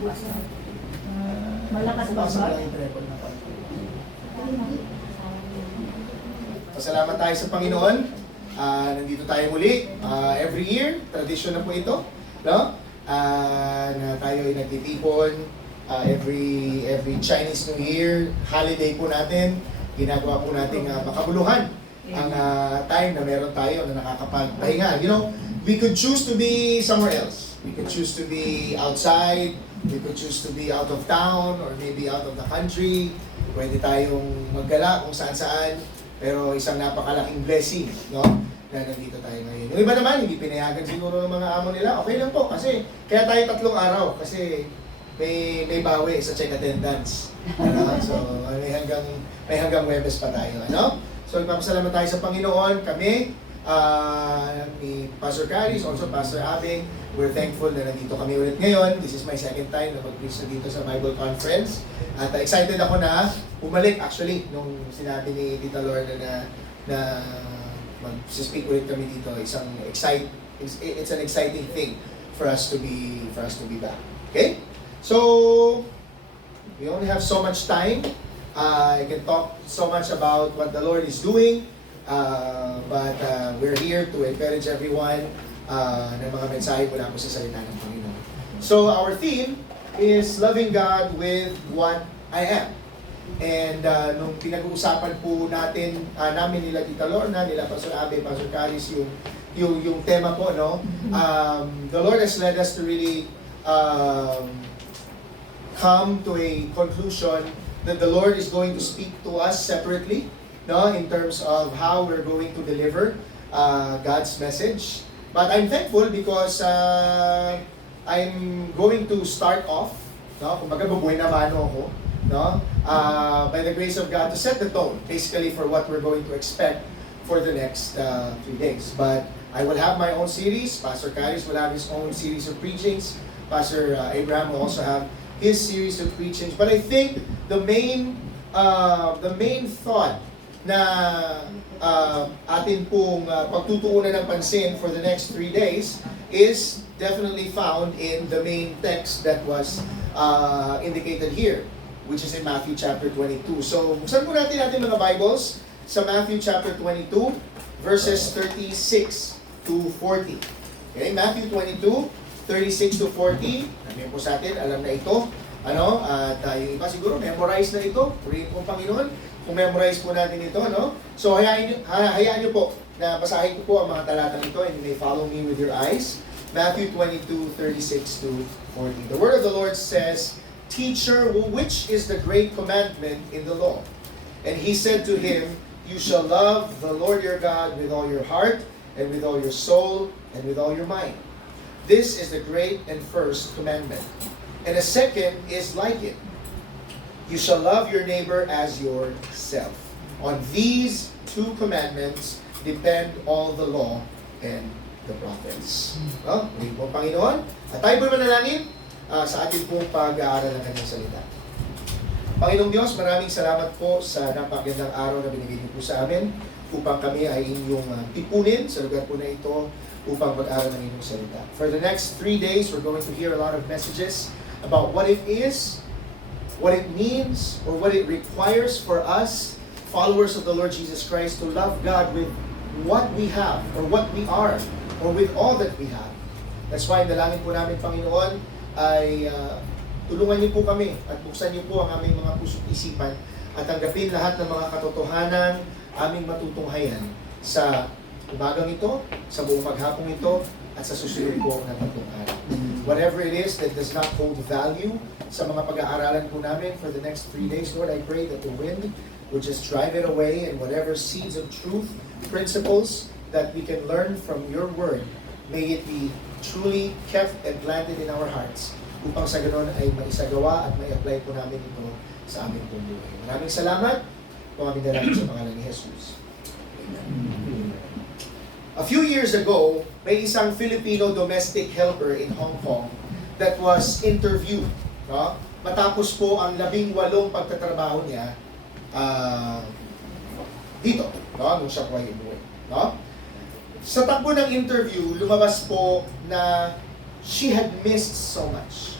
Malakas ba? Pasalamat tayo sa Panginoon. Nandito tayo muli. Every year, tradition na po ito. No? Na tayo ay nagtitipon. Every Chinese New Year, holiday po natin. Ginagawa po natin makabuluhan ang time na meron tayo na nakakapagpahinga. You know, we could choose to be somewhere else. We could choose to be outside. We could choose to be out of town or maybe out of the country. Pwede tayong maggala kung saan-saan. Pero isang napakalaking blessing, no? Na nandito tayo ngayon. Yung iba naman, hindi pinayagan siguro ng mga amo nila. Okay lang po kasi kaya tayo 3 araw kasi may bawi sa check attendance. Ano? So may hanggang Webes pa tayo, ano? So ipapasalamat tayo sa Panginoon, kami, ni Pastor Caris, also Pastor Abing. We're thankful na nandito kami ulit ngayon. This is my second time na mag-preach dito sa Bible Conference. At excited ako na bumalik actually nung sinabi ni Tita Lorna na mag-speak ulit kami dito. It's an exciting thing for us to be back. Okay? So we only have so much time. I can talk so much about what the Lord is doing. But we're here to encourage everyone ng mga mensahe mula po sa salita ng Panginoon. So our theme is loving God with what I am. And nung pinag-uusapan po namin nila Tita Lorna, nila Pastor Abe, Pastor Caris, yung tema po, no? The Lord has led us to really come to a conclusion that the Lord is going to speak to us separately, no, in terms of how we're going to deliver God's message. But I'm thankful because I'm going to start off, no, kumbaga bubuhay na mano ako, no, by the grace of God to set the tone, basically for what we're going to expect for the next 3 days. But I will have my own series. Pastor Caris will have his own series of preachings. Pastor Abraham will also have his series of preachings. But I think the main thought na atin pong pagtutuunan ng pansin for the next 3 days is definitely found in the main text that was indicated here, which is in Matthew chapter 22. So, buksan po natin mga Bibles sa Matthew chapter 22, verses 36 to 40. Okay, Matthew 22, 36 to 40. Namin po sa atin, alam na ito. Ano? At yung iba siguro, memorize na ito. Purihin po Panginoon. Kung memorize po natin ito, no? So, hayaan niyo po na basahin ko po ang mga talatang ito and you may follow me with your eyes. Matthew 22, 36 to 40. The word of the Lord says, "Teacher, which is the great commandment in the law?" And he said to him, "You shall love the Lord your God with all your heart, and with all your soul, and with all your mind. This is the great and first commandment. And the second is like it. You shall love your neighbor as yourself. On these 2 commandments depend all the law and the prophets." No? Muli po Panginoon. At tayo po manalangin sa ating pong pag-aaral ng kanyang salita. Panginoong Diyos, maraming salamat po sa napakagandang araw na binigay niyo po sa amin upang kami ay inyong tipunin sa lugar po na ito upang mag-aaral ng inyong salita. For the next 3 days, we're going to hear a lot of messages about what it is, what it means, or what it requires for us, followers of the Lord Jesus Christ, to love God with what we have, or what we are, or with all that we have. That's why dalangin po namin, Panginoon, ay tulungan niyo po kami at buksan niyo po ang aming mga puso't isipan at tanggapin lahat ng mga katotohanan aming matutunghayan sa umagang ito, sa buong maghapong ito, at sa susunod po na 3 araw. Whatever it is that does not hold value sa mga pag-aaralan po namin for the next 3 days, Lord, I pray that the wind will just drive it away, and whatever seeds of truth, principles that we can learn from your word, may it be truly kept and planted in our hearts upang sa ganon ay maisagawa at mai-apply po namin ito sa aming pong buhay. Maraming salamat. Kung aming dalangin sa pangalan ni Jesus. Amen. A few years ago, may isang Filipino domestic helper in Hong Kong that was interviewed. No? Matapos po ang 18 pagtatrabaho niya dito, no? Nung siya po ay umuwi. No? Sa takbo ng interview, lumabas po na she had missed so much.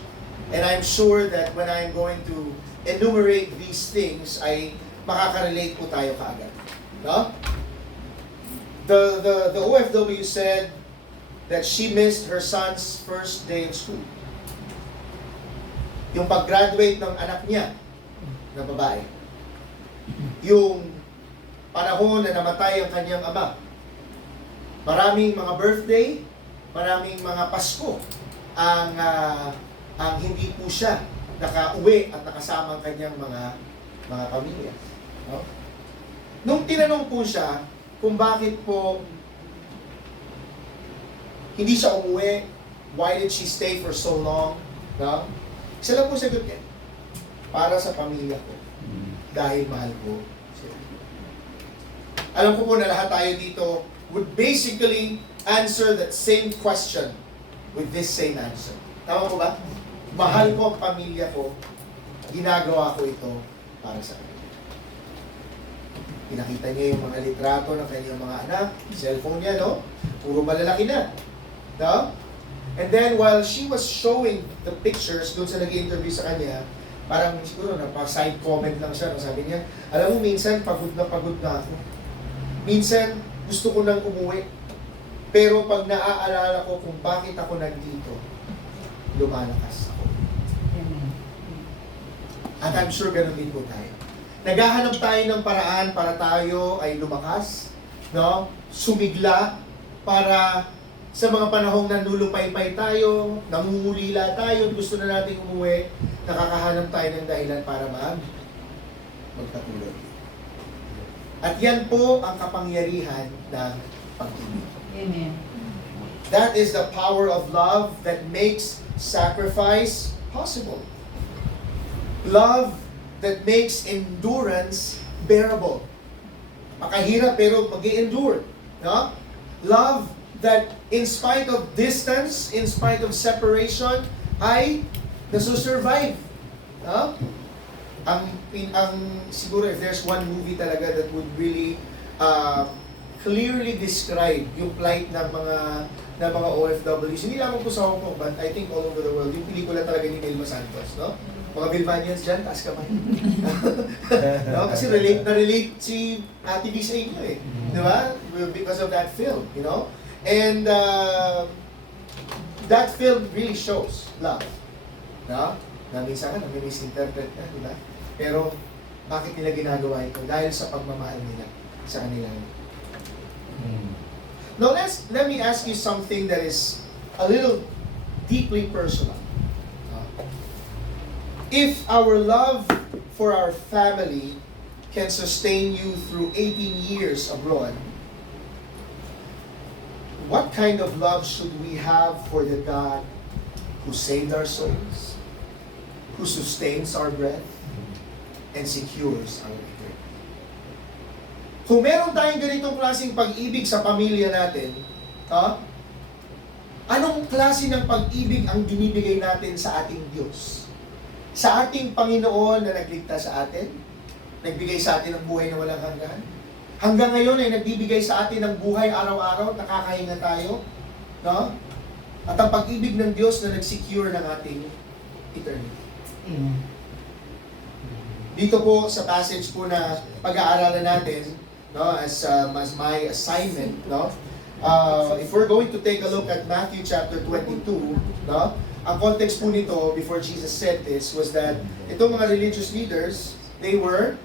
And I'm sure that when I'm going to enumerate these things, ay makaka-relate po tayo kaagad. No? The OFW said that she missed her son's first day of school. Yung pag-graduate ng anak niya na babae. Yung panahon na namatay ang kanyang ama. Maraming mga birthday, maraming mga Pasko ang hindi po siya nakauwi at nakasama ang kanyang mga pamilya. No? Nung tinanong po siya kung bakit po hindi siya umuwi, why did she stay for so long? No? Isa lang po sagot niya, para sa pamilya ko. Dahil mahal ko sila. Alam ko po na lahat tayo dito would basically answer that same question with this same answer. Tama po ba? Mahal ko ang pamilya ko, ginagawa ko ito para sa kanila. Pinakita niya yung mga litrato ng kanyang mga anak, cellphone niya, no? Puro malalaki na. No? And then while she was showing the pictures doon sa nag-interview sa kanya, parang siguro napa-side comment lang siya. Sabi niya, alam mo, minsan pagod na ako. Minsan gusto ko nang umuwi. Pero pag naaalala ko kung bakit ako nandito, lumalakas ako. At I'm sure ganun din po tayo. Naghahanap tayo ng paraan para tayo ay lumakas, no? Sumigla para sa mga panahong nandulupay-pay tayo, namumulila tayo, gusto na nating umuwi, nakakahanap tayo ng dahilan para magpatuloy. At yan po ang kapangyarihan ng pag-ibig. Amen. That is the power of love that makes sacrifice possible. Love that makes endurance bearable. Makahirap pero mag-i-endure. No? Love that in spite of distance, in spite of separation, ay nasusurvive. No? Ang siguro if there's one movie talaga that would really clearly describe yung plight ng mga OFWs, hindi lamang po sa Hong Kong, but I think all over the world, yung pelikula talaga ni Elma Santos, no? Mga Bilmanians dyan, taas kamay. No? Kasi relate si Ate B sa inyo eh. Di ba? Because of that film, you know? And that film really shows love. No? Na minsan ka, nami-misinterpret na, di ba? Pero, bakit nila ginagawa ito? Dahil sa pagmamahal nila sa kanilang. Now, let me ask you something that is a little deeply personal. If our love for our family can sustain you through 18 years abroad, what kind of love should we have for the God who saved our souls, who sustains our breath, and secures our eternity? Kung meron tayong ganitong klaseng pag-ibig sa pamilya natin, anong klase ng pag-ibig ang binibigay natin sa ating Diyos? Sa ating Panginoon na nagligtas sa atin, nagbigay sa atin ng buhay na walang hanggan. Hanggang ngayon ay nagbibigay sa atin ng buhay araw-araw, nakakahinga tayo. No? At ang pag-ibig ng Diyos na nag-secure ng ating eternity. Dito po sa passage po na pag-aaralan natin, no, as my assignment, no, if we're going to take a look at Matthew chapter 22, no, ang context po nito before Jesus said this was that itong mga religious leaders, they were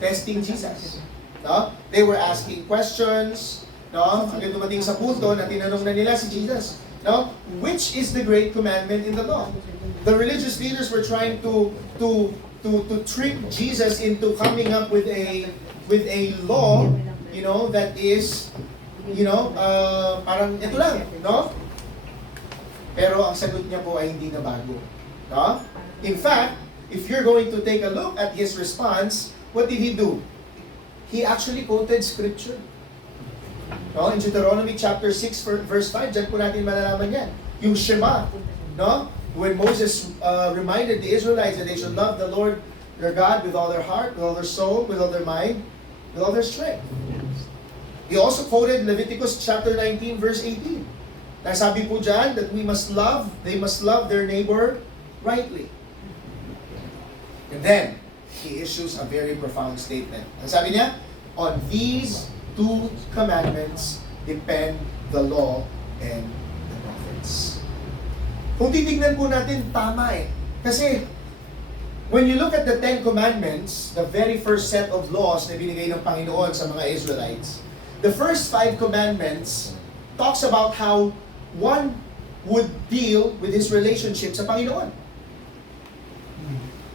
testing Jesus. No? They were asking questions, no? Hanggang dumating sa punto na tinanong na nila si Jesus, no? Which is the great commandment in the law? The religious leaders were trying to trick Jesus into coming up with a law, you know, that is, you know, parang ito lang, no? Pero ang sagot niya po ay hindi na bago. No? In fact, if you're going to take a look at his response, what did he do? He actually quoted scripture. No? In Deuteronomy chapter 6 verse 5, dyan po natin malalaman yan. Yung Shema. No? When Moses reminded the Israelites that they should love the Lord their God with all their heart, with all their soul, with all their mind, with all their strength. He also quoted Leviticus chapter 19 verse 18. Sabi po dyan that they must love their neighbor rightly. And then, He issues a very profound statement. Ang sabi niya, on these two commandments depend the law and the prophets. Kung titignan po natin, tama eh. Kasi, when you look at the Ten Commandments, the very first set of laws na binigay ng Panginoon sa mga Israelites, the first 5 commandments talks about how one would deal with his relationship sa Panginoon.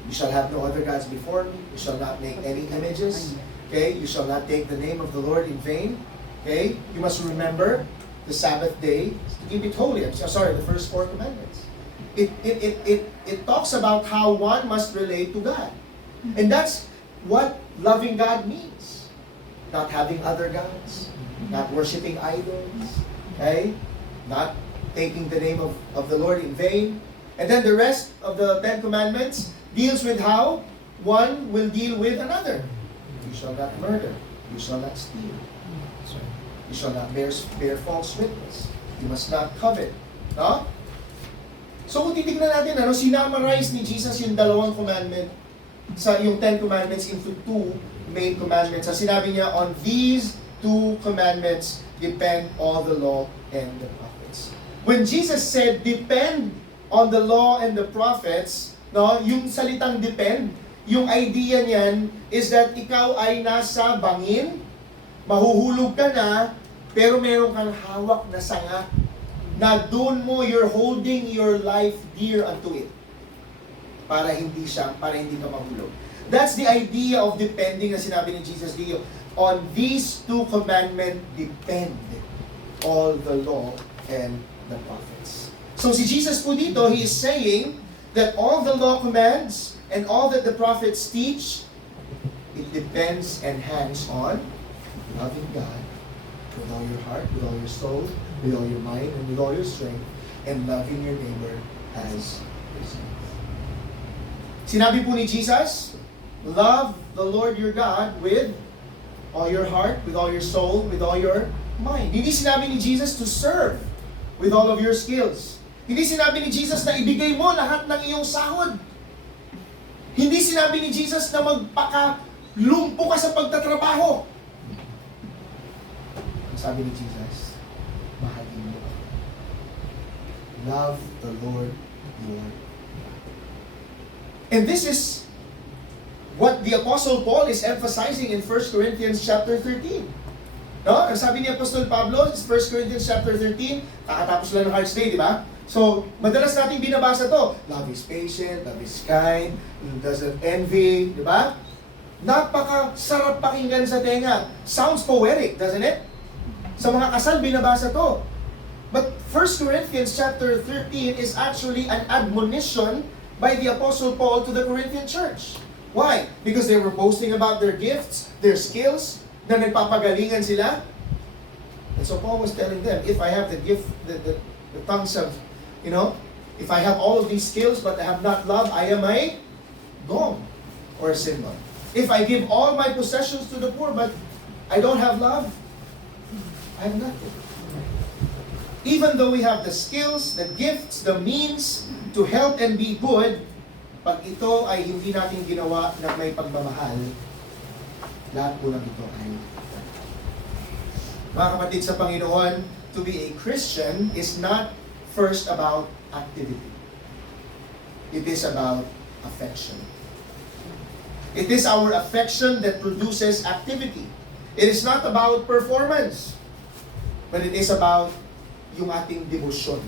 You shall have no other gods before me. You shall not make any images. Okay? You shall not take the name of the Lord in vain. Okay? You must remember the Sabbath day to keep it holy. I'm sorry, the first 4 commandments. It talks about how one must relate to God. And that's what loving God means. Not having other gods. Not worshiping idols. Okay? Not taking the name of the Lord in vain. And then the rest of the 10 commandments deals with how one will deal with another. You shall not murder. You shall not steal. You shall not bear false witness. You must not covet. No? So kung titignan natin, sinamarize ni Jesus yung 2 commandment, yung 10 commandments into 2 main commandments. Sa sinabi niya, on these 2 commandments depend all the law and the prophets. When Jesus said, depend on the law and the prophets, no, yung salitang depend, yung idea niyan is that ikaw ay nasa bangin, mahuhulog ka na, pero meron kang hawak na sanga na doon mo, you're holding your life dear unto it. Para hindi ka mahulog. That's the idea of depending na sinabi ni Jesus dito. On these 2 commandments depend all the law and the prophets. So si Jesus po dito, He is saying that all the law commands and all that the prophets teach, it depends and hangs on loving God with all your heart, with all your soul, with all your mind, and with all your strength, and loving your neighbor as yourself. Sinabi po ni Jesus, love the Lord your God with all your heart, with all your soul, with all your mind. Hindi sinabi ni Jesus to serve with all of your skills. Hindi sinabi ni Jesus na ibigay mo lahat ng iyong sahod. Hindi sinabi ni Jesus na magpakalumpo ka sa pagtatrabaho. Ang sabi ni Jesus, mahalin mo ako. Love the Lord your God. And this is what the Apostle Paul is emphasizing in 1 Corinthians chapter 13. No? Ang sabi ni Apostol Pablo, 1 Corinthians chapter 13, kakatapos lang ng Hearts Day, di ba? So, madalas nating binabasa to. Love is patient, love is kind, doesn't envy, di ba? Napaka-sarap pakinggan sa tenga. Sounds poetic, doesn't it? Sa mga kasal, binabasa to. But 1 Corinthians chapter 13 is actually an admonition by the Apostle Paul to the Corinthian church. Why? Because they were boasting about their gifts, their skills, na nagpapagalingan sila. And so Paul was telling them, if I have the gift, the tongues of, if I have all of these skills but I have not love, I am a gong or a cymbal. If I give all my possessions to the poor but I don't have love, I have nothing. Even though we have the skills, the gifts, the means to help and be good, pag ito ay hindi natin ginawa na may pagmamahal, lahat po lang ito ay mga kapatid sa Panginoon, to be a Christian is not first about activity. It is about affection. It is our affection that produces activity. It is not about performance, but it is about yung ating devotion.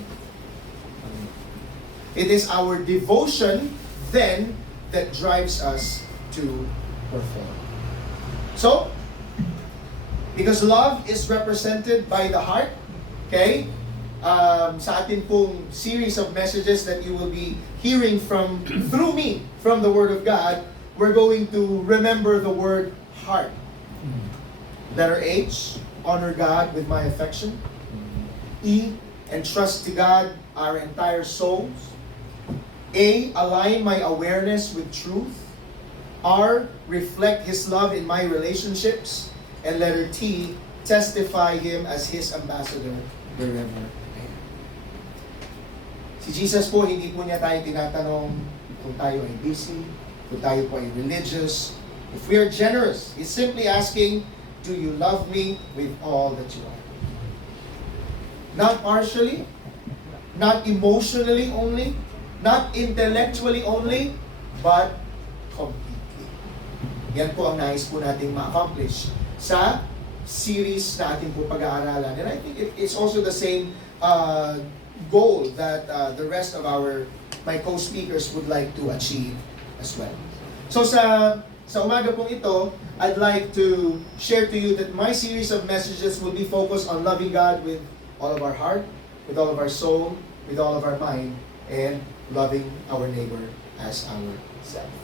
It is our devotion then that drives us to perform. So, because love is represented by the heart, okay? Sa atin pong series of messages that you will be hearing through me, from the Word of God, we're going to remember the word heart. Letter H, honor God with my affection. E, entrust to God our entire souls. A, align my awareness with truth. R, reflect His love in my relationships. And letter T, testify Him as His ambassador wherever I am. Si Jesus po, hindi po niya tayo tinatanong kung tayo ay busy, kung tayo po ay religious, if we are generous, He's simply asking, do you love me with all that you are? Not partially, not emotionally only, not intellectually only, but completely. Yan po ang nais po nating ma-accomplish sa series na ating po pag-aaralan. And I think it's also the same goal that the rest of my co-speakers would like to achieve as well. So sa umaga pong ito, I'd like to share to you that my series of messages will be focused on loving God with all of our heart, with all of our soul, with all of our mind, and loving our neighbor as ourselves.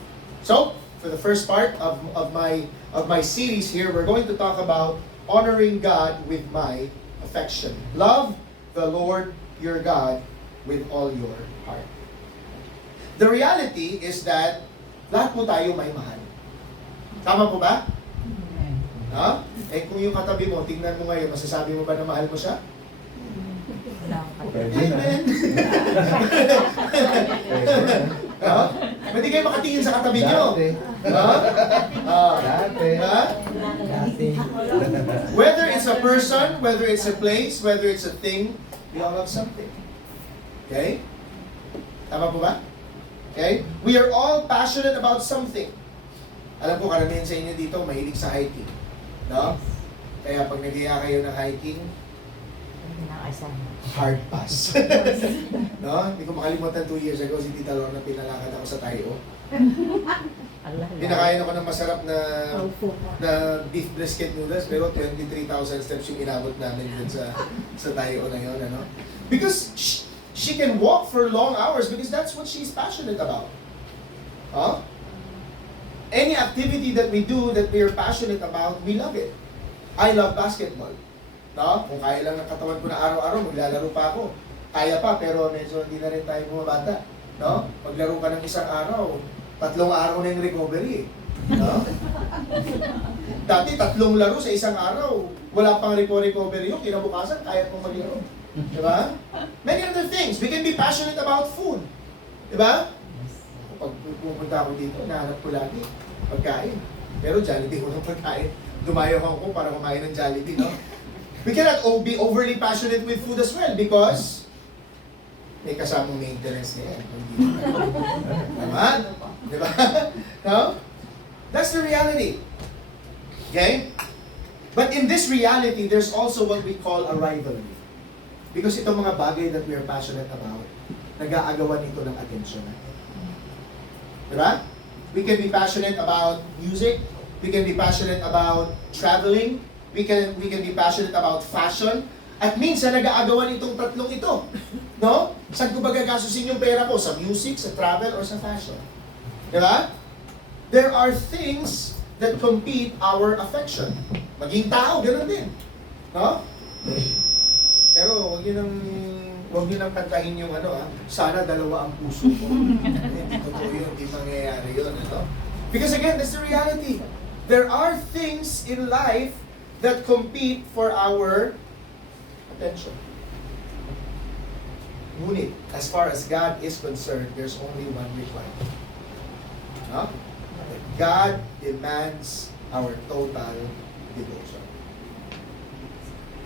So, for the first part of my series here, we're going to talk about honoring God with my affection. Love the Lord your God with all your heart. The reality is that lahat po tayo may mahal. Tama po ba? Ha? Eh kung yung katabi mo, tingnan mo ngayon, masasabi mo ba na mahal mo siya? Amen. Hindi kayo makatingin sa katabi nyo. Whether it's a person, whether it's a place, whether it's a thing, we all love something. Okay? Tama po ba? Okay? We are all passionate about something. Alam ko, karamihan sa inyo dito, mahilig sa hiking. No? Kaya pag nag-iya kayo ng hiking, hard pass. No? Hindi ko makalimutan 2 years ago, si Tita Lorna, pinalakad ako sa Tayo. Pinakain ako ng masarap na beef brisket noodles, pero 23,000 steps yung inabot namin dun sa Tayo na yun. Ano? Because she can walk for long hours because that's what she's passionate about. Huh? Any activity that we do that we are passionate about, we love it. I love basketball. No? Kung kaya lang ng katawan ko na araw-araw, maglalaro pa ako. Kaya pa, pero medyo hindi na rin tayo bumabata. No? Maglaro ka ng isang araw, 3 araw na yung recovery. No? Dati 3 laro sa isang araw, wala pang recovery yung kinabukasan, kaya pong maglaro. Diba? Many other things. We can be passionate about food. Diba? Pag pupunta ako dito, nahanap ko lagi pagkain. Pero Jollibee ko ng pagkain. Dumayo ako para kumain ng Jollibee, no? We cannot be overly passionate with food as well because may kasamang maintenance niya. Tama? Diba? No? That's the reality. Okay? But in this reality, there's also what we call a rivalry. Because itong mga bagay that we are passionate about, nag-aagawan ito ng atensyon natin. Diba? We can be passionate about music. We can be passionate about traveling. We can be passionate about fashion. At minsan, nag-aagawan itong tatlong ito. No? Saan ko ba gagasusin yung pera ko? Sa music, sa travel, or sa fashion? Diba? There are things that compete our affection. Maging tao, ganoon din. No? Pero huwag nyo nang kantahin yung sana dalawa ang puso ko. Hindi totoo yun, hindi mangyayari yun. Because again, that's the reality. There are things in life that compete for our attention. Ngunit, as far as God is concerned, there's only one requirement. No? God demands our total devotion.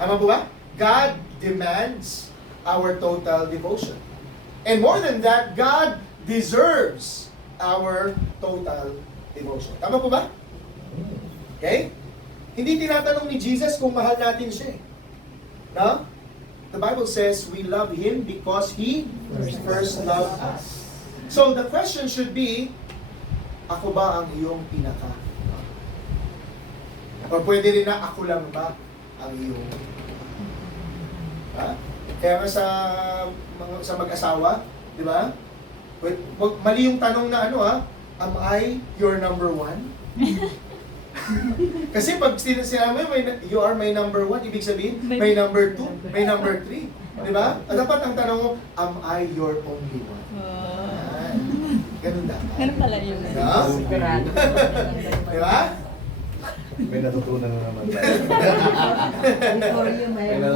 Tama po ba? God demands our total devotion. And more than that, God deserves our total devotion. Tama po ba? Okay? Hindi tinatanong ni Jesus kung mahal natin siya. No? The Bible says we love Him because He first loved us. So the question should be, ako ba ang iyong pinaka? O pwede rin na ako lang ba ang iyong? Ha? Kaya nga sa mag-asawa, di ba? Mali yung tanong na am I your number one? Kasi pag sinabi mo, you are my number one, ibig sabihin, may number two, may number three. Di ba? At dapat ang tanong mo, am I your only one? Ganun dapat. Ganun pala yun. Sigurado. Di ba? May natutunan na naman tayo. May natutunan na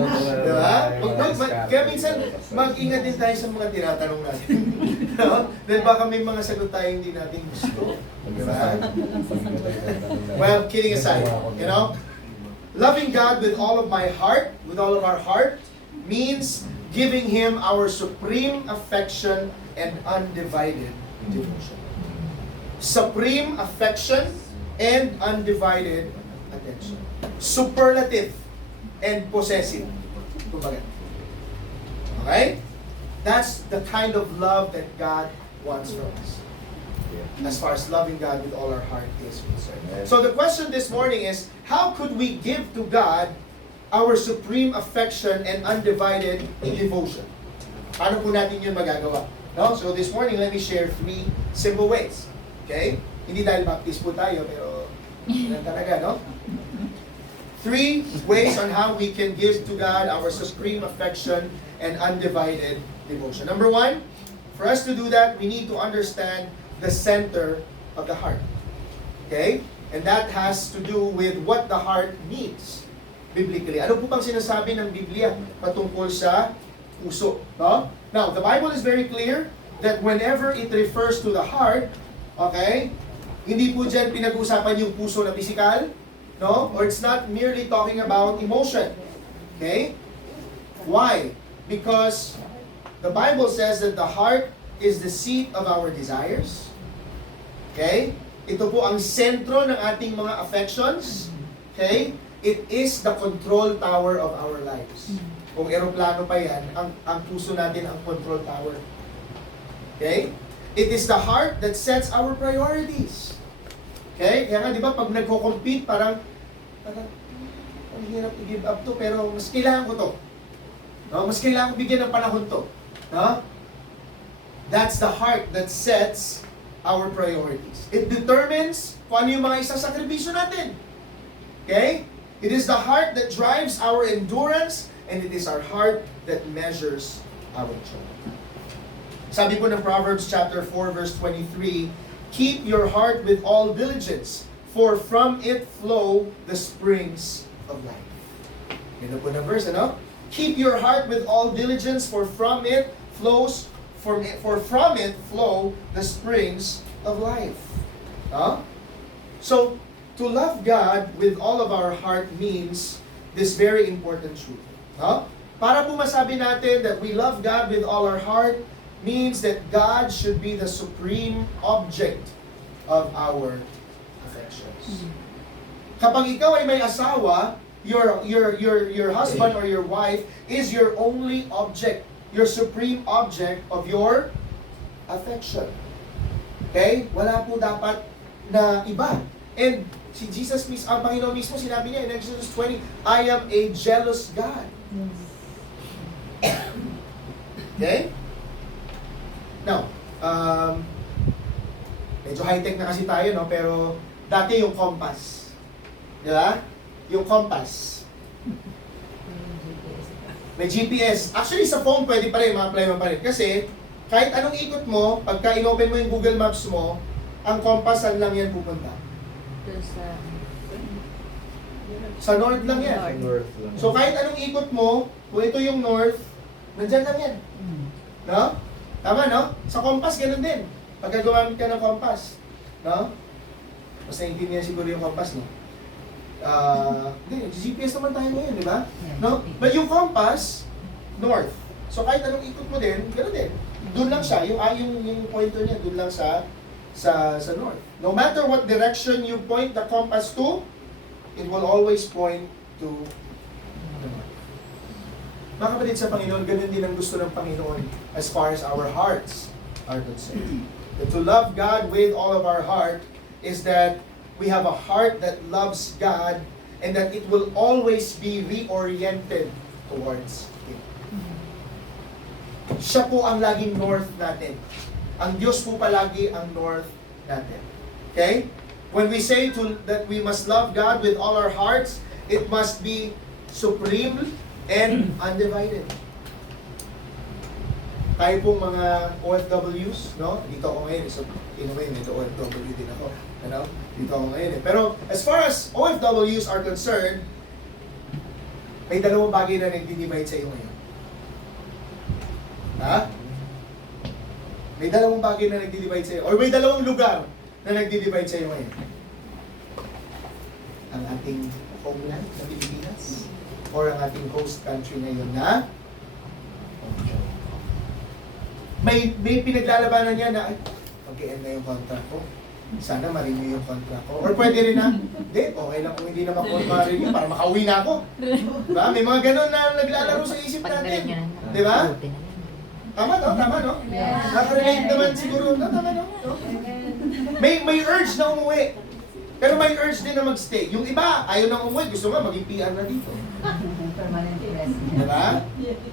Di ba? naman tayo. Kaya minsan, mag-ingat din tayo sa mga tinatanong natin. No? Dahil baka may mga sagot tayo hindi natin gusto. Diba? Well, kidding aside, you know, loving God with all of my heart, with all of our heart, means giving Him our supreme affection and undivided devotion. Supreme affection and undivided attention. Superlative and possessive. Kumbaga. Okay? That's the kind of love that God wants from us. As far as loving God with all our heart is concerned. So the question this morning is, how could we give to God our supreme affection and undivided devotion? Paano po natin yun magagawa? No? So this morning, let me share 3 simple ways. Okay? Hindi dahil baptist po tayo, pero yan talaga, no? 3 ways on how we can give to God our supreme affection and undivided devotion. Number 1, for us to do that, we need to understand the center of the heart. Okay? And that has to do with what the heart needs biblically. Ano po bang sinasabi ng Biblia patungkol sa puso? No? Now, the Bible is very clear that whenever it refers to the heart, okay, hindi po dyan pinag-uusapan yung puso na physical, no? Or it's not merely talking about emotion. Okay? Why? Because the Bible says that the heart is the seat of our desires. Okay? Ito po ang sentro ng ating mga affections. Okay? It is the control tower of our lives. Kung eroplano pa yan, ang puso natin ang control tower. Okay? It is the heart that sets our priorities. Okay? Kaya nga, di ba, pag nagko-compete, parang ang hirap i-give up to, pero mas kailangan ko to. No? Mas kailangan ko bigyan ng panahon to. No? That's the heart that sets our priorities. It determines kung ano yung mga isasakripisyo natin. Okay? It is the heart that drives our endurance, and it is our heart that measures our joy. Sabi po ng Proverbs chapter 4 verse 23, keep your heart with all diligence, for from it flow the springs of life. Yan po na verse, ano? Keep your heart with all diligence, for from it flows for from it flow the springs of life. Huh? So, to love God with all of our heart means this very important truth. Huh? Para po masabi natin that we love God with all our heart means that God should be the supreme object of our affections. Kapag ikaw ay may asawa, your husband or your wife is your only object, your supreme object of your affection. Okay? Wala po dapat na iba. And si Jesus mismo, ang Panginoon mismo, sinabi niya in Exodus 20, I am a jealous God. Okay? Now, medyo high-tech na kasi tayo, no? Pero dati yung compass. Di ba? Yung compass. May GPS. Actually, sa phone pwede pa rin, ma-apply mo pa rin. Kasi, kahit anong ikot mo, pagka in-open mo yung Google Maps mo, ang compass, saan lang yan pupunta? Sa north lang yan. North lang. So, kahit anong ikot mo, kung ito yung north, nandyan lang yan. No? Tama, no? Sa compass, ganun din. Pagka gumamit ka ng compass. No? Mas naiintindihan siguro yung compass, no? GPS naman tayo ngayon, di ba? No? But yung compass, north. So kahit anong ikot mo din, gano'n din. Doon lang siya, yung pointer niya, doon lang sa north. No matter what direction you point the compass to, it will always point to the north. Mga kapatid sa Panginoon, gano'n din ang gusto ng Panginoon as far as our hearts are concerned. But to love God with all of our heart is that we have a heart that loves God and that it will always be reoriented towards Him. Siya po ang laging north natin. Ang Diyos po palagi ang north natin. Okay? When we say that we must love God with all our hearts, it must be supreme and undivided. Tayo pong mga OFWs, no? Dito ako ngayon, so in a way, medyo OFW din ako. Ano? Dito ako ngayon eh. Pero as far as OFWs are concerned, may dalawang bagay na nag-divide sa iyo ngayon. Ha? May dalawang bagay na nagdi-divide sa'yo. Or may dalawang lugar na nagdi-divide sa'yo ngayon. Ang ating homeland na Pilipinas or ang ating host country ngayon na may pinaglalabanan niya na pag-i-end na yung contract ko. Sana ma-renew yung contract ko. Or pwede rin na, hindi, okay lang kung hindi na ma-renew para makauwi na ako. Diba? May mga ganun na naglalaro sa isip natin. Diba? Tama no? Tama no? Yeah. Nakarelate naman siguro. No, tama no? May urge na umuwi. Pero may urge din na magstay. Yung iba, ayaw nang umuwi. Gusto nga maging PR na dito. Permanent resident. Diba?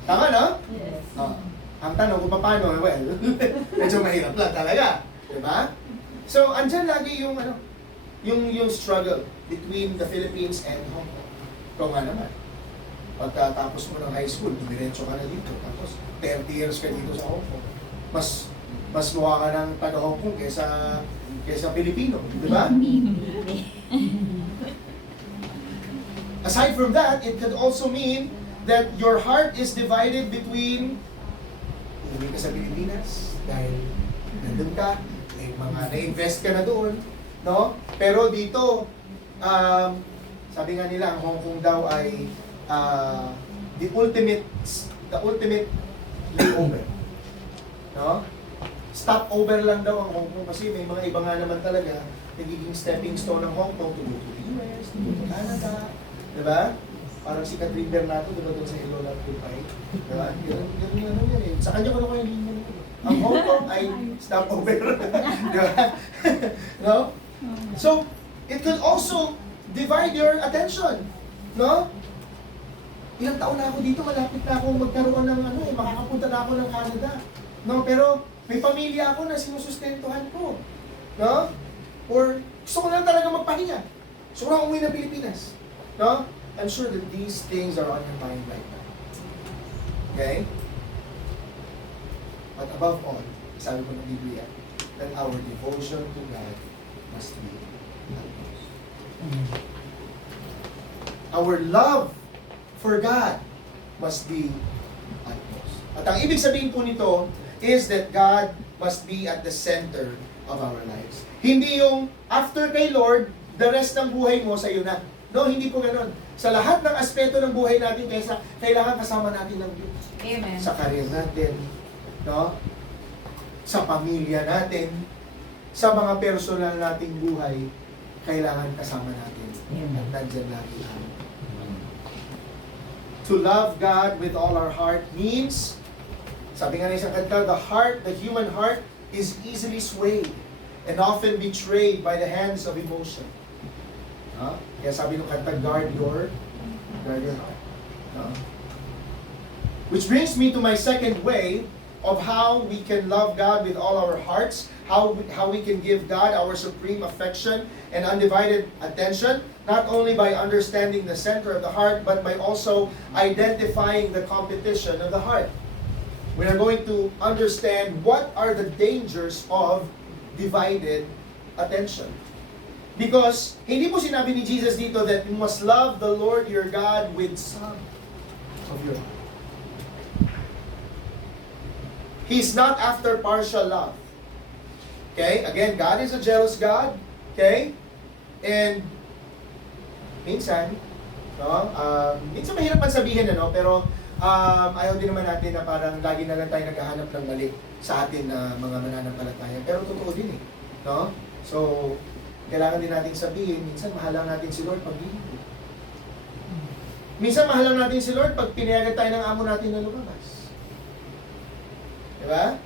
Tama no? Yes. Oh. Ang tanong kung paano, well, medyo mahirap lang talaga. Diba? So, andyan lagi yung yung struggle between the Philippines and Hong Kong. Ikaw nga naman. Pagkatapos mo ng high school, dumiretso ka na dito. Tapos, 30 years ka dito sa Hong Kong. Mas mukha ka ng taga Hong Kong kesa Pilipino. Di ba? Aside from that, it could also mean that your heart is divided between umuwi ka sa Pilipinas dahil nandun ka, may mga na-invest ka na doon, no? Pero dito, sabi nga nila, ang Hong Kong daw ay the ultimate layover. No? Stopover lang daw ang Hong Kong kasi may mga iba nga naman talaga nagiging stepping stone ng Hong Kong to go to the US, to go to Canada, diba? Parang si Catherine Bernardo, diba doon sa Ilola Pupay? Diba? Yun ano yan eh. Sa kanya ko naman yung linya nito. Ang Hong Kong ay stopover. Diba? No? So, it could also divide your attention. No? Ilang taon na ako dito, malapit na ako magkaroon ng makakapunta na ako ng Canada. No? Pero may pamilya ako na sinusustentuhan ko. No? Or gusto ko lang talaga magpahinga. Gusto ko lang umuwi ng Pilipinas. No? I'm sure that these things are on your mind right now. Okay? But above all, sabi ko ng Biblia, that our devotion to God must be utmost. Our love for God must be utmost. At ang ibig sabihin po nito is that God must be at the center of our lives. Hindi yung after kay Lord, the rest ng buhay mo sa iyo na. No, hindi po ganoon. Sa lahat ng aspeto ng buhay natin, kailangan kasama natin ng Diyos. Amen. Sa career natin, no? Sa pamilya natin, sa mga personal nating buhay, kailangan kasama natin. At nandyan lagi ang to love God with all our heart means, sabi nga ng isang kanta, the human heart is easily swayed and often betrayed by the hands of emotion. Kaya sabi ng kanta, guard your heart. Which brings me to my second way of how we can love God with all our hearts, how we can give God our supreme affection and undivided attention, not only by understanding the center of the heart, but by also identifying the competition of the heart. We are going to understand what are the dangers of divided attention. Because hindi po sinabi ni Jesus dito that you must love the Lord your God with some of your heart. He's not after partial love. Okay? Again, God is a jealous God. Okay? And minsan, no? Minsan mahirap man sabihin, pero ayaw din naman natin na parang lagi na lang tayo naghahanap ng mali sa atin na mga mananampalataya. Pero totoo din no? So, kailangan din natin sabihin, minsan mahal lang natin si Lord pag hindi. Minsan mahal lang natin si Lord pag pinayagan tayo ng amo natin na lumabas. Diba?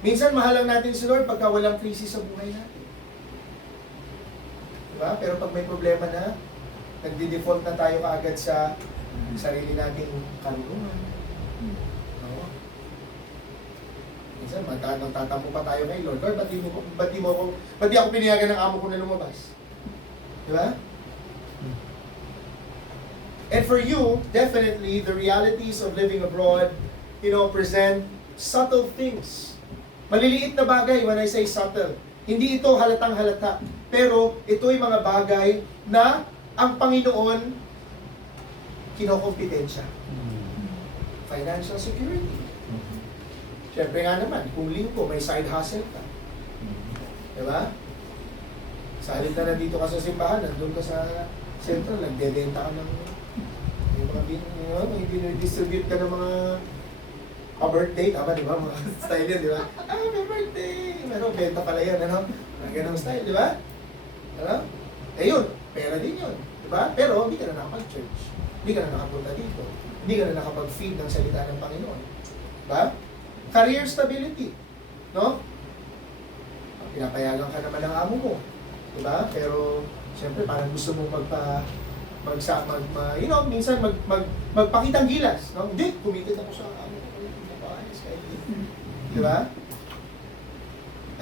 Minsan mahal lang natin si Lord pagka walang krisis sa buhay natin. Diba? Pero pag may problema na, nagdi-default na tayo kaagad sa sarili nating karunungan. No? Minsan, magtatampo pa tayo kay Lord. Lord, ba't di ako pinayagan ng amo ko na lumabas? Diba? And for you, definitely, the realities of living abroad, present subtle things. Maliliit na bagay when I say subtle. Hindi ito halatang halata. Pero ito'y mga bagay na ang Panginoon kinokompetensya. Financial security. Siyempre nga naman, kung linggo, may side hustle ka. Diba? Sa halip na nandito ka sa simbahan, nandun ka sa sentro, nagdedenta ka ng yung mga may dinedistribute ka ng mga pa-birthday, tama, di ba? Mga style yan, di ba? Ah, may birthday! Pero benta pala yan, ano? Mga ganong style, di ba? Ano? Eh yun, pera din yun, di ba? Pero hindi ka na nakapag-church. Hindi ka na nakapunta dito. Hindi ka na nakapag-feed ng salita ng Panginoon. Di ba? Career stability. No? Pinapayagan ka naman ng amo mo. Di ba? Pero, siyempre, parang gusto mong minsan magpakitang gilas. No? Hindi, committed ako sa amo ko. Di ba?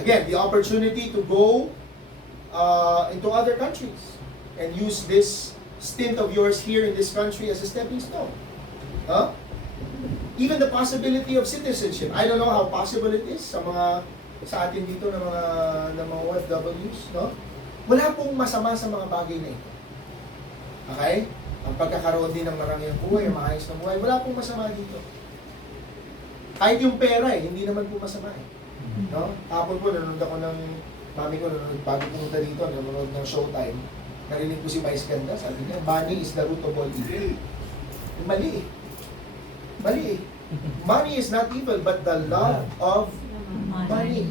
Again, the opportunity to go into other countries and use this stint of yours here in this country as a stepping stone. Huh? Even the possibility of citizenship. I don't know how possible it is sa atin dito ng mga OFWs, no? Wala pong masama sa mga bagay na ito. Okay? Ang pagkakaroon din ng marangyang buhay, maayos na buhay, wala pong masama dito. Kahit yung pera hindi naman po masama No? Kapon po, nanonood ako ng mami ko, bago pumunta dito, nanonood ng Showtime. Narinig ko si Vice Ganda, sabi niya, money is the root of all evil. Mali eh. Mali eh. Money is not evil, but the love of money.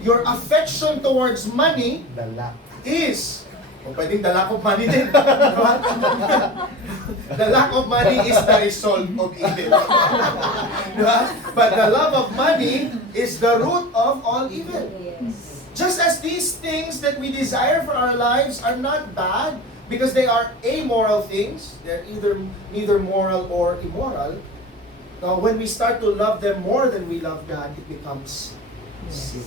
Your affection towards money is, pwedeng the lack of money din. The lack of money is the result of evil. But the love of money is the root of all evil. Just as these things that we desire for our lives are not bad, because they are amoral things, they're neither moral or immoral. Now, when we start to love them more than we love God, it becomes sin.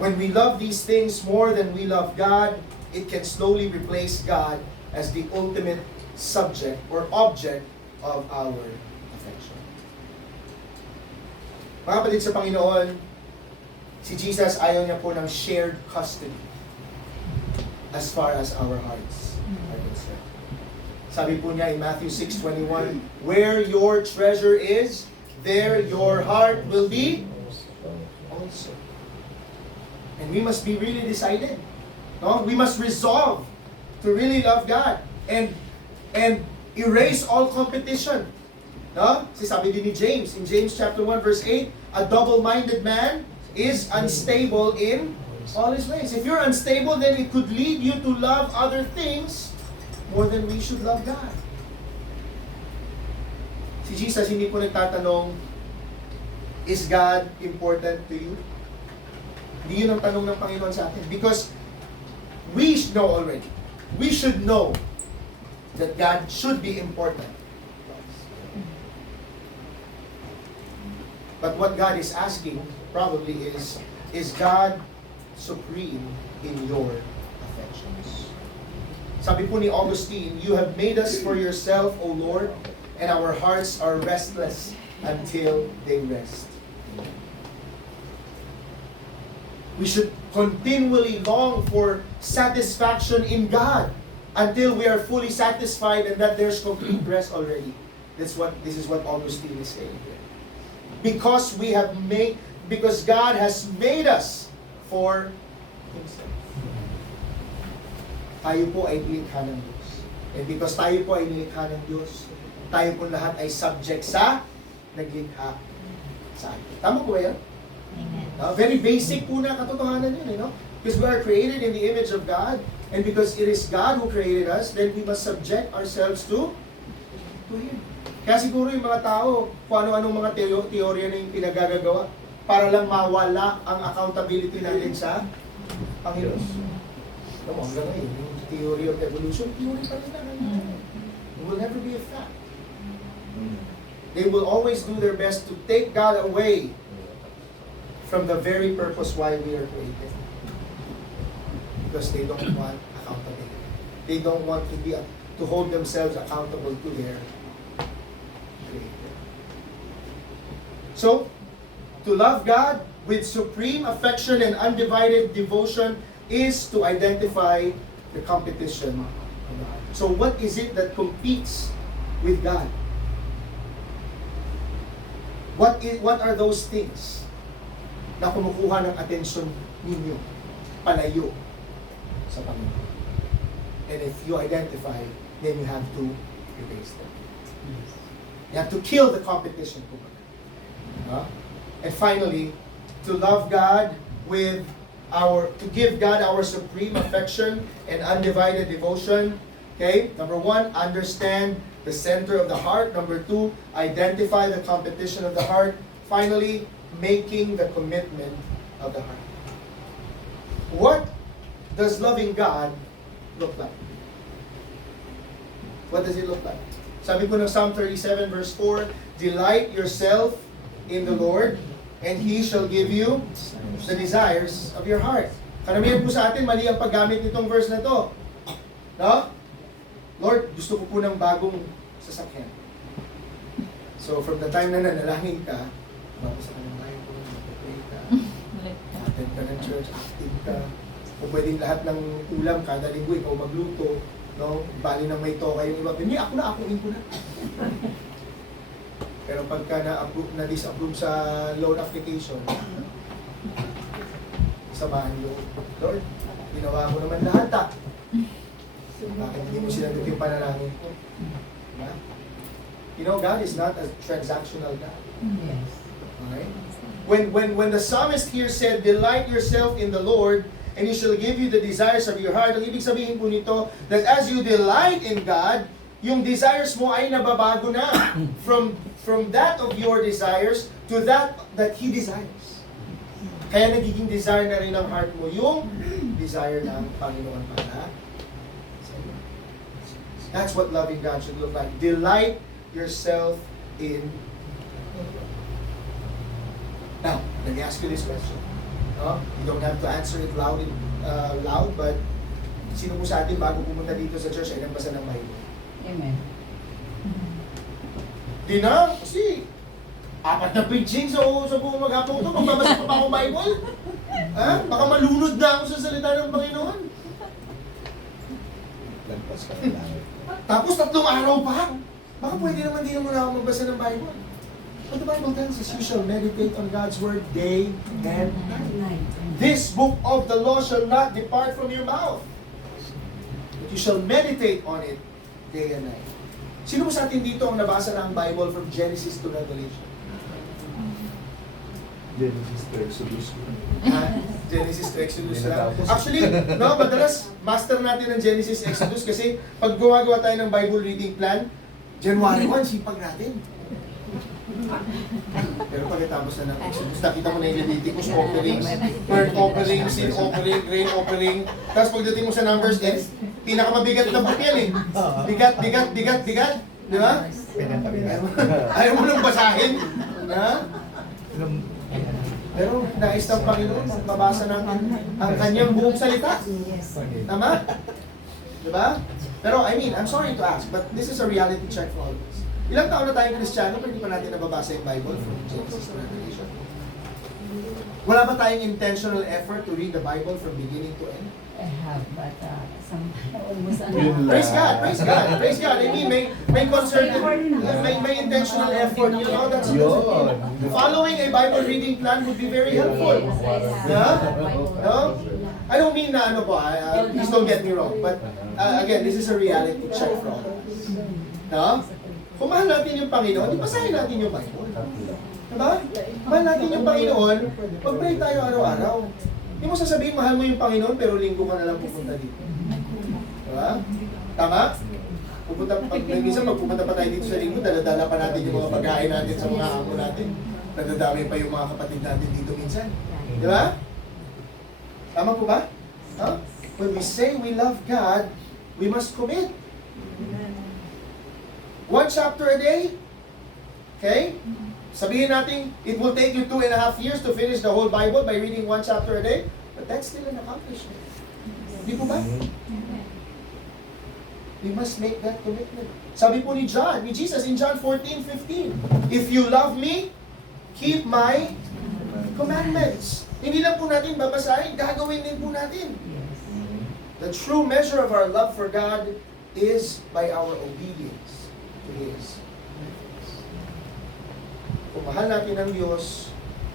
When we love these things more than we love God, it can slowly replace God as the ultimate subject or object of our affection. Mga kapatid sa Panginoon, si Jesus ayaw niya po ng shared custody as far as our hearts are concerned. Sabi po niya in Matthew 6:21, where your treasure is, there your heart will be also. And we must be really decided. No? We must resolve to really love God and erase all competition. No? Kasi sabi din ni James, in James chapter 1 verse 8, a double-minded man is unstable in all his ways. If you're unstable, then it could lead you to love other things more than we should love God. Si Jesus hindi po nagtatanong, is God important to you? Hindi yun ang tanong ng Panginoon sa atin. Because we know already. We should know that God should be important. But what God is asking probably is God supreme in your affections? Sabi po ni Augustine, you have made us for yourself, O Lord, and our hearts are restless until they rest. We should continually long for satisfaction in God until we are fully satisfied and that there's complete rest already. This is what Augustine is saying here. Because God has made us for Himself. Tayo po ay nilikha ng Diyos. And because tayo po ay nilikha ng Diyos, tayo po lahat ay subject sa naglikha sa atin. Tama po ba yan? Very basic po na katotohanan yun, no? Because we are created in the image of God, and because it is God who created us, then we must subject ourselves to Him. Kaya siguro yung mga tao, kung ano-anong mga teorya na yung pinagagagawa, para lang mawala ang accountability natin sa Panginoon. Alam mo, hanggang ngayon, yung theory of evolution, theory pa rin na. It will never be a fact. They will always do their best to take God away from the very purpose why we are created. Because they don't want accountability. They don't want to hold themselves accountable to their Creator. So, to love God with supreme affection and undivided devotion is to identify the competition. So what is it that competes with God? What are those things na kumukuha ng atensyon ninyo, palayo sa Panginoon? And if you identify, then you have to erase them. You have to kill the competition. And finally, to love God to give God our supreme affection and undivided devotion. Okay? Number 1, understand the center of the heart. Number 2, identify the competition of the heart. Finally, making the commitment of the heart. What does loving God look like? What does it look like? Sabi po ng Psalm 37 verse 4, delight yourself in the Lord, and He shall give you the desires of your heart. Karamihan po sa atin, mali ang paggamit nitong verse na to. No? Lord, gusto ko po ng bagong sasakyan. So, from the time na nanalangin ka, babasa ka ng Bible, mag-pray ka, attend ka ng church, active ka, o pwedeng lahat ng ulam, kada linggo ikaw magluto, no? Bali nang may toka yung iba, hindi, akuin ko na. Pero pagka na-disapprove sa loan application, samahan loob. Lord, ginawa ko naman lahat Bakit hindi mo sinagot yung panalangin ko? Diba? You know, God is not a transactional God. Yes. Alright? When the psalmist here said, delight yourself in the Lord, and He shall give you the desires of your heart, ang ibig sabihin po nito, that as you delight in God, yung desires mo ay nababago na from that of your desires to that He desires. Kaya nagiging desire na rin ng heart mo yung desire ng Panginoon para sa iyo. That's what loving God should look like. Delight yourself in. Now, let me ask you this question. You don't have to answer it loud, but sino po sa atin bago pumunta dito sa church ay nagbasa ng Bible? Amen. Di na, kasi 4 na preaching sa buong maghapon ito, magbabasa pa ba akong Bible? Baka malunod na ako sa salita ng Panginoon. Lampas ka ng langit. Tapos 3 araw pa. Baka pwede naman din mo na ako magbasa ng Bible. But the Bible tells us you shall meditate on God's Word day and night. This book of the law shall not depart from your mouth, but you shall meditate on it day and night. Sino po sa atin dito ang nabasa na ang Bible from Genesis to Revelation? Genesis to Exodus. Genesis to Exodus Hindi lang. natapos. Actually, madalas master natin ang Genesis, Exodus kasi pag gumagawa tayo ng Bible reading plan, January 1, sipag natin. Pero pagkatapos na ng Exodus, nakita mo na yung Leviticus offerings, burnt offering, sin offering, grain offering. Tapos pagdating mo sa Numbers 10, pinakamabigat na book yan eh. Bigat. Di ba? Ayaw mo nang basahin. Pero nais ng Panginoon, mabasa natin ang kanyang buong salita. Tama? Di ba? Pero I'm sorry to ask, but this is a reality check for all of us. Ilang taon na tayong Kristiyano pero hindi pa natin nababasa yung Bible from Genesis to Revelation? Wala ba tayong intentional effort to read the Bible from beginning to end? I have, but almost Praise God. I mean, may concern, may intentional effort. You know, that's following a Bible reading plan would be very helpful. No? I don't mean na please don't get me wrong, but again, this is a reality check for all of us. No? Kung mahal natin yung Panginoon, basahin natin yung Bible. Diba? Mahal natin yung Panginoon, mag-pray tayo araw-araw. Hindi mo sasabihin, mahal mo yung Panginoon, pero linggo ka na lang pupunta dito. Diba? Tama? Minsan magpupunta pa tayo dito sa linggo, daladala pa natin yung mga pagkain natin sa mga amo natin. Nadadami pa yung mga kapatid natin dito minsan. Diba? Tama po ba? When we say we love God, we must commit. 1 chapter a day. Okay? Sabihin natin, it will take you 2.5 years to finish the whole Bible by reading 1 chapter a day. But that's still an accomplishment. Di po ba? We must make that commitment. Sabi po ni Jesus in John 14:15, if you love me, keep my commandments. Hindi lang po natin babasahin, gagawin din po natin. The true measure of our love for God is by our obedience to His. Kung mahal natin ang Diyos,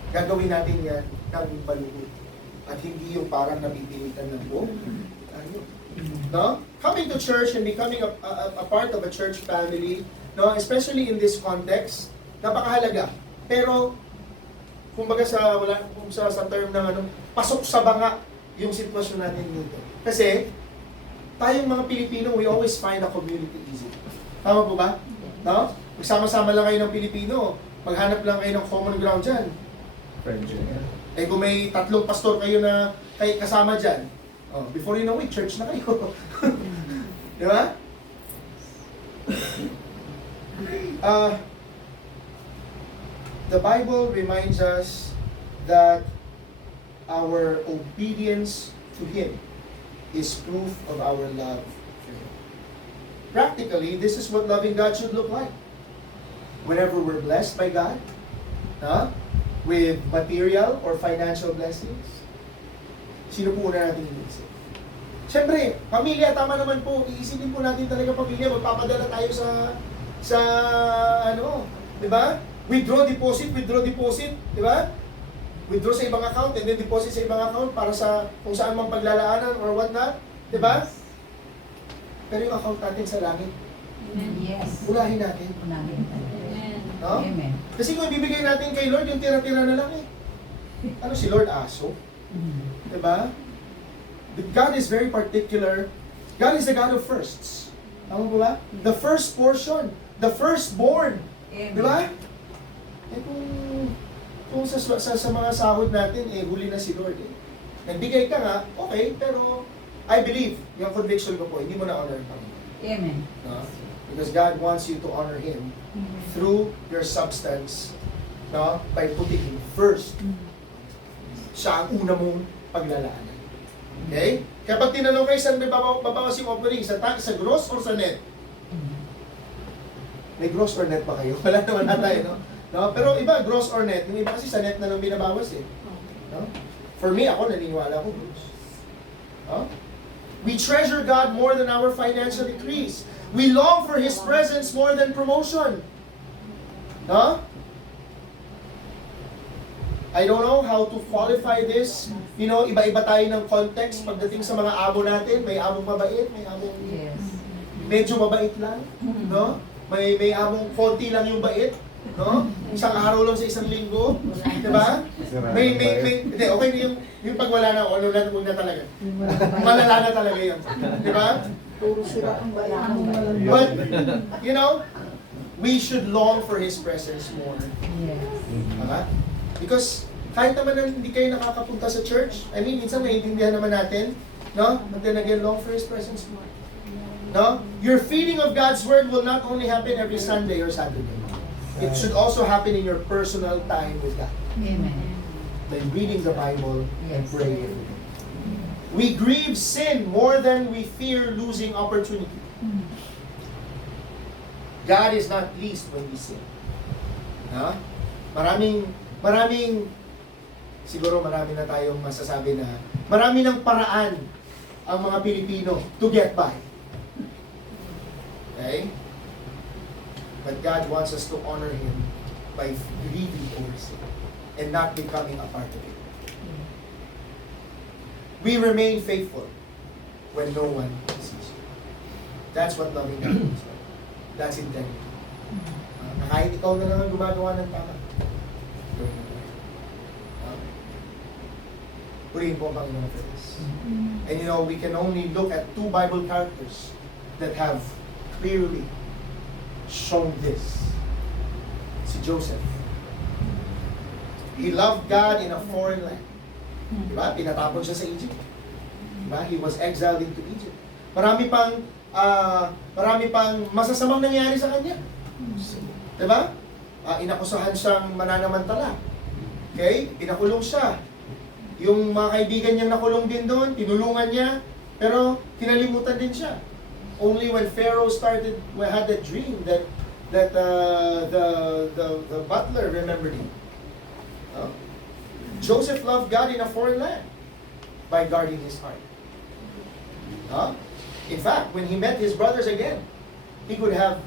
gagawin natin yan ng balubog. At hindi yung parang napipilitan ng buong tayo. No? Coming to church and becoming a part of a church family, no, especially in this context, napakahalaga. Pero kumbaga sa term ng pasok sa banga yung sitwasyon natin dito. Kasi tayong mga Pilipino, we always find a community easy. Tama po ba? No? Magsama-sama lang kayo ng Pilipino, maghanap lang kayo ng common ground dyan. Friendship. Eh kung may 3 pastor kayo na kayo kasama dyan, before you know it, church na kayo. Di ba? The Bible reminds us that our obedience to Him is proof of our love for Him. Practically, this is what loving God should look like. Whenever we're blessed by God, with material or financial blessings, sino po una natin iisip? Siyempre, pamilya, tama naman po, iisipin po natin talaga pamilya, magpapadala tayo sa di ba? Withdraw deposit, di ba? Withdraw sa ibang account and then deposit sa ibang account para sa kung saan mang paglalaanan or what not, di ba? Pero yung account natin sa langit, Yes. ulahin natin. Unahin. No? Amen. Kasi kung ibibigay natin kay Lord, yung tira-tira na lang eh. Ano si Lord aso? Diba? God is very particular. God is the God of firsts. Tama po ba? The first portion. The firstborn. Amen. Diba? Eh kung sa mga sahod natin, huli na si Lord eh. Nagbigay ka nga, okay, pero I believe, yung conviction ko po, hindi mo na-honor yung Panginoon. Amen. No? Because God wants you to honor Him through your substance, no? By putting Him first. Siya ang una mong paglalaanan. Okay? Kaya pag tinanong kayo, saan may babawas yung offering? Sa gross or sa net? May gross or net ba kayo? Wala naman na tayo, no? No? Pero iba, gross or net. Yung iba kasi sa net na lang binabawas eh. No? For me, ako naniniwala ko gross. No? We treasure God more than our financial increase. We long for His presence more than promotion. No? I don't know how to qualify this. You know, iba-iba tayo ng context pagdating sa mga amo natin. May among mabait, may among Yes. medyo mabait lang. No? May among konti lang yung bait. No? Isang araw lang sa isang linggo. Diba? Hindi, okay yung pag wala na, ano na, huwag na talaga. Malala na talaga yun. Diba? Puro sila ang wala. But, you know, we should long for His presence more. Yes. Diba? Because, kahit naman na hindi kayo nakakapunta sa church, I mean, minsan naiintindihan naman natin, no? But then again, long for His presence more. No? Your feeding of God's Word will not only happen every Sunday or Saturday. It should also happen in your personal time with God. Amen. By reading the Bible and Yes. praying every day. We grieve sin more than we fear losing opportunity. God is not pleased when we sin. Ha? Siguro marami na tayong masasabi na marami ng paraan ang mga Pilipino to get by. Okay? But God wants us to honor Him by grieving over sin and not becoming a part of it. We remain faithful when no one sees you. That's what loving God is. That's integrity. Kahit ikaw na lang ang gumagawa ng tama. Purihin po ang Panginoon for this. And you know, we can only look at 2 Bible characters that have clearly shown this. Si Joseph. He loved God in a foreign land. Diba? Pinatapon siya sa Egypt. Diba? He was exiled into Egypt. Marami pang masasamang nangyari sa kanya. Diba? Inakusahan siyang mananamantala. Okay? Pinakulong siya. Yung mga kaibigan niyang nakulong din doon, tinulungan niya, pero kinalimutan din siya. Only when Pharaoh had that dream that the butler remembered him. Joseph loved God in a foreign land by guarding his heart. In fact, when he met his brothers again, he could have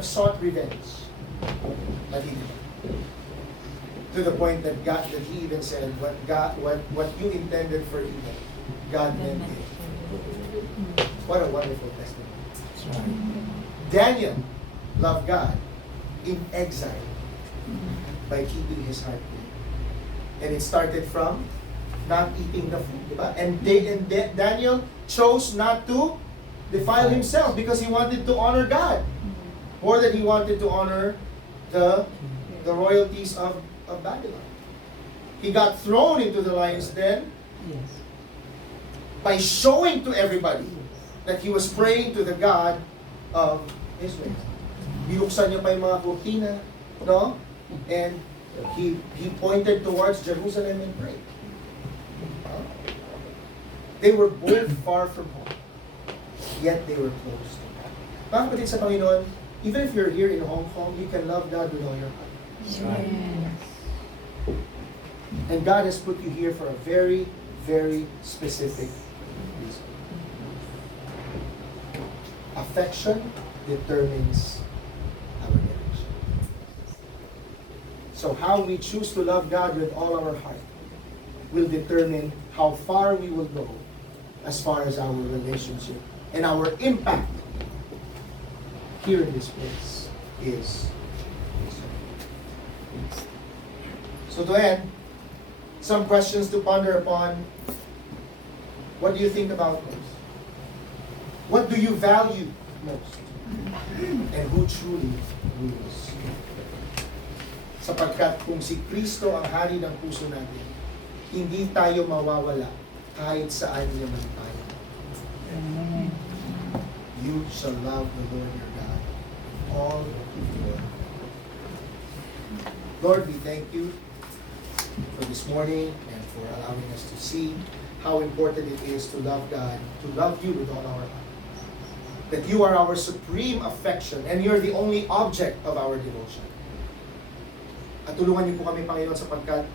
sought revenge. matindi. To the point that he even said, what you intended for evil, God meant it. What a wonderful testimony. That's right. Daniel loved God in exile by keeping his heart clean. And it started from not eating the food, diba? And Daniel chose not to defile himself because he wanted to honor God more than he wanted to honor the royalties of Babylon. He got thrown into the lion's den Yes. by showing to everybody that he was praying to the God of Israel. Binuksan niya pa yung mga kurtina, no? And he pointed towards Jerusalem and prayed. They were both far from home, yet they were close to God. Mga kapatid sa Panginoon, even if you're here in Hong Kong, you can love God with all your heart. That's right. Yes. And God has put you here for a very, very specific reason. Affection determines our direction. So how we choose to love God with all our heart will determine how far we will go as far as our relationship and our impact here in this place is. So to end, some questions to ponder upon. What do you think about this? What do you value most? And who truly rules? Sapagkat kung si Kristo ang hari ng puso natin, hindi tayo mawawala kahit saan niya man tayo. Amen. You shall love the Lord your God all of your. Lord, we thank you for this morning and for allowing us to see how important it is to love God, to love you with all our heart. That you are our supreme affection and you're the only object of our devotion. At tulungan niyo po kami, Panginoon, sapagkat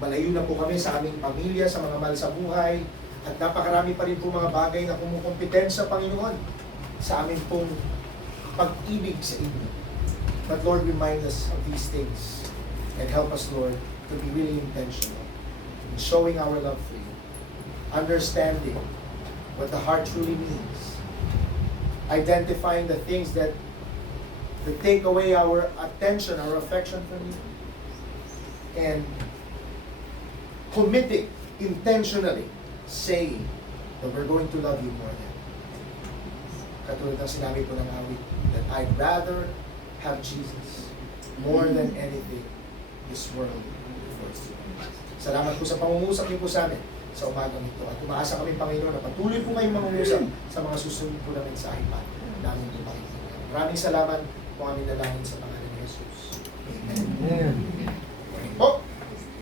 malayo na po kami sa aming pamilya, sa mga mahal sa buhay, at napakarami pa rin po mga bagay na kumukompetensya, Panginoon, sa amin pong pag-ibig sa inyo. But Lord, remind us of these things and help us, Lord, to be really intentional in showing our love for you, understanding what the heart truly means, identifying the things that take away our attention, our affection from you, and committing intentionally, saying that we're going to love you more than. Katulad ng sinabi po ng awit, that I'd rather have Jesus more than anything this world affords to me. Salamat po sa pangungusap niyo po sa amin sa umagang ito. At umaasa kami, Panginoon, na patuloy po kayong mangungusap sa mga susunod po na mensahe pa namin po pakinggan. Maraming salamat po kami nalangin sa pangalan ni Jesus. Amen. Amen.